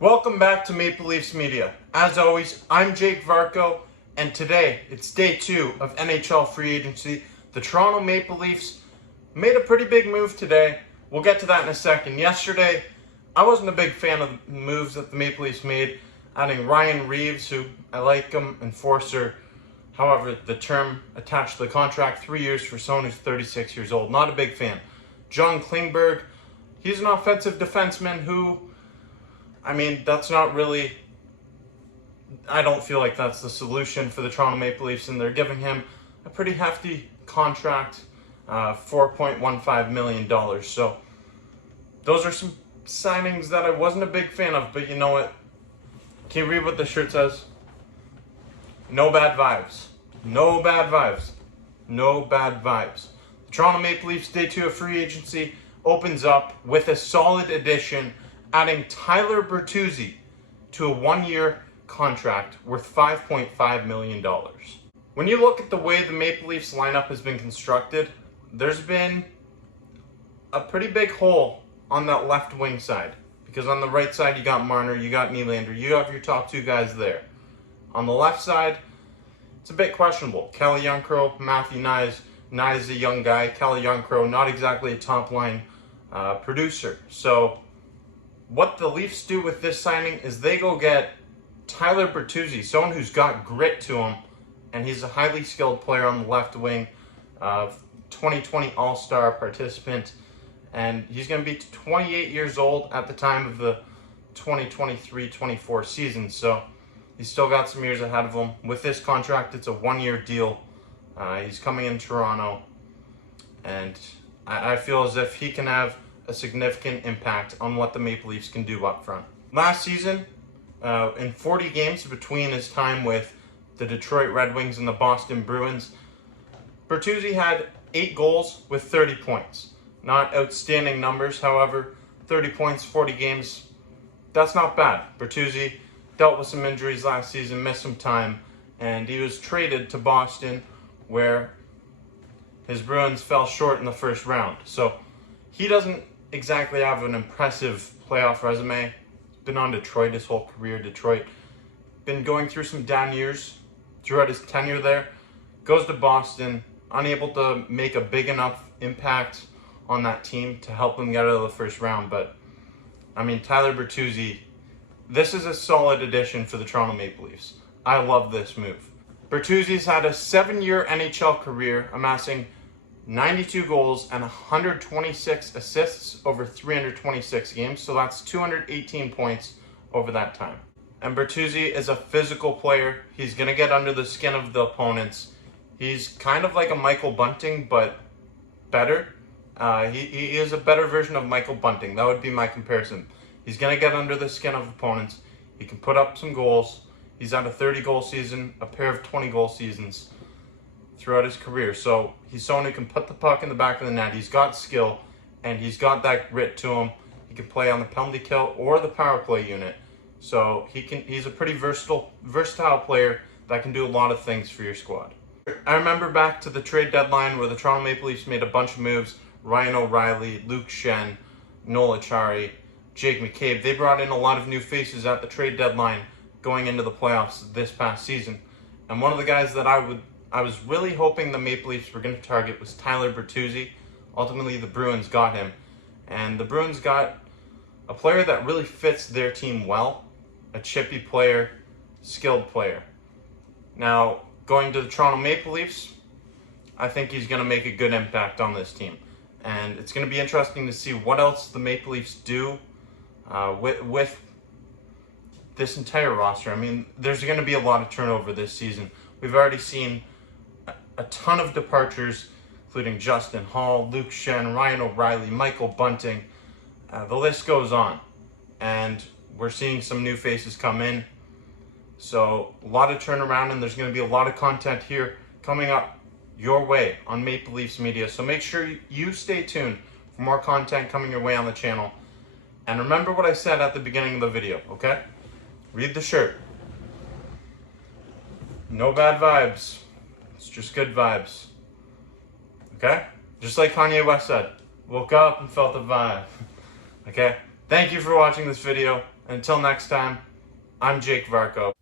Welcome back to Maple Leafs Media. As always, I'm Jake Varco, and today it's day 2 of NHL free agency. The Toronto Maple Leafs made a pretty big move today. We'll get to that in a second. Yesterday, I wasn't a big fan of the moves that the Maple Leafs made, adding Ryan Reaves, who I like him, enforcer. However, the term attached to the contract, 3 years for someone who's 36 years old. Not a big fan. John Klingberg, he's an offensive defenseman who, that's not really, I don't feel like that's the solution for the Toronto Maple Leafs, and they're giving him a pretty hefty contract, $4.15 million. So those are some signings that I wasn't a big fan of, but you know what? Can you read what the shirt says? No bad vibes. No bad vibes. No bad vibes. The Toronto Maple Leafs Day 2 of free agency opens up with a solid addition, adding Tyler Bertuzzi to a 1-year contract worth $5.5 million. When you look at the way the Maple Leafs lineup has been constructed, there's been a pretty big hole on that left wing side. Because on the right side, you got Marner, you got Nylander, you have your top 2 guys there. On the left side, it's a bit questionable. Calle Jarnkrok, Matthew Knies. Knies is a young guy. Calle Jarnkrok, not exactly a top line producer. So what the Leafs do with this signing is they go get Tyler Bertuzzi, someone who's got grit to him, and he's a highly skilled player on the left wing, 2020 All-Star participant, and he's going to be 28 years old at the time of the 2023-24 season, so he's still got some years ahead of him. With this contract, it's a 1-year deal. He's coming in Toronto, and I feel as if he can have a significant impact on what the Maple Leafs can do up front. Last season, in 40 games between his time with the Detroit Red Wings and the Boston Bruins, Bertuzzi had 8 goals with 30 points. Not outstanding numbers, however, 30 points, 40 games, that's not bad. Bertuzzi dealt with some injuries last season, missed some time, and he was traded to Boston, where his Bruins fell short in the first round. So he doesn't exactly have an impressive playoff resume. Been on Detroit his whole career. Detroit been going through some down years throughout his tenure there. Goes to Boston, unable to make a big enough impact on that team to help them get out of the first round. But Tyler Bertuzzi, this is a solid addition for the Toronto Maple Leafs. I love this move. Bertuzzi's had a 7-year NHL career, amassing 92 goals and 126 assists over 326 games, so that's 218 points over that time. And Bertuzzi is a physical player. He's going to get under the skin of the opponents. He's kind of like a Michael Bunting, but better. He is a better version of Michael Bunting. That would be my comparison. He's going to get under the skin of opponents. He can put up some goals. He's had a 30-goal season, a pair of 20-goal seasons throughout his career. So he's someone who can put the puck in the back of the net. He's got skill, and he's got that grit to him. He can play on the penalty kill or the power play unit. So he's a pretty versatile player that can do a lot of things for your squad. I remember back to the trade deadline where the Toronto Maple Leafs made a bunch of moves. Ryan O'Reilly, Luke Schenn, Noel Acciari, Jake McCabe. They brought in a lot of new faces at the trade deadline going into the playoffs this past season. And one of the guys that I was really hoping the Maple Leafs were going to target was Tyler Bertuzzi. Ultimately, the Bruins got him. And the Bruins got a player that really fits their team well. A chippy player, skilled player. Now, going to the Toronto Maple Leafs, I think he's going to make a good impact on this team. And it's going to be interesting to see what else the Maple Leafs do with this entire roster. There's going to be a lot of turnover this season. We've already seen a ton of departures, including Justin Hall, Luke Schenn, Ryan O'Reilly, Michael Bunting. The list goes on. And we're seeing some new faces come in. So a lot of turnaround, and there's going to be a lot of content here coming up your way on Maple Leafs Media. So make sure you stay tuned for more content coming your way on the channel. And remember what I said at the beginning of the video, okay? Read the shirt. No bad vibes. It's just good vibes. Okay? Just like Kanye West said, woke up and felt the vibe. Okay? Thank you for watching this video. Until next time, I'm Jake Varco.